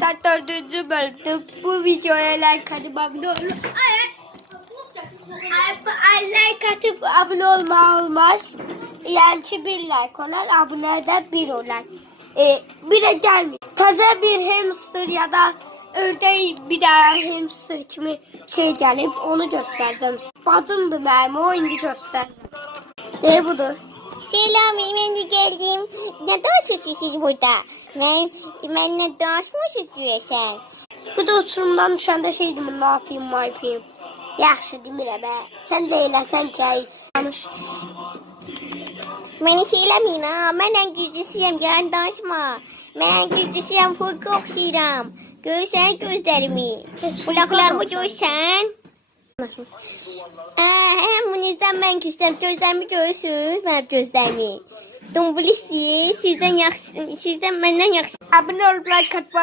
Sen dördüncü bölümde bu videoya like atıp abone olun. Like atıp abone olmaz. Yani bir like olar, abone de bir olar. Bir de gelmiyor. Taze bir hamster ya da ördeği bir daha hamster kimi şey gelip onu göstereceğim. Bacımdır benim, o indi göstereceğim. Ne budur? Selam, ben de geldim. Ne danışıyorsunuz burada? Ben ne danışmak istiyorsan? Bu da uçurumdan düşəndə şeydim, ne yapayım. Yaxşı demirəm bə. Sən də eləsən ki, danış. Beni şeylemeyin ha. Ben en güçlüsüyüm. Gelen danışma. Ben en güçlüsüyüm. Korku okşayacağım. Görsen gözlerimi. Kulaklarımı görsen. Hem bunuzdan ben küstüm. Gözlerimi görürsünüz. Ben gözlerimi. Dumbulis sizden benden yakın. Abone ol, like atma.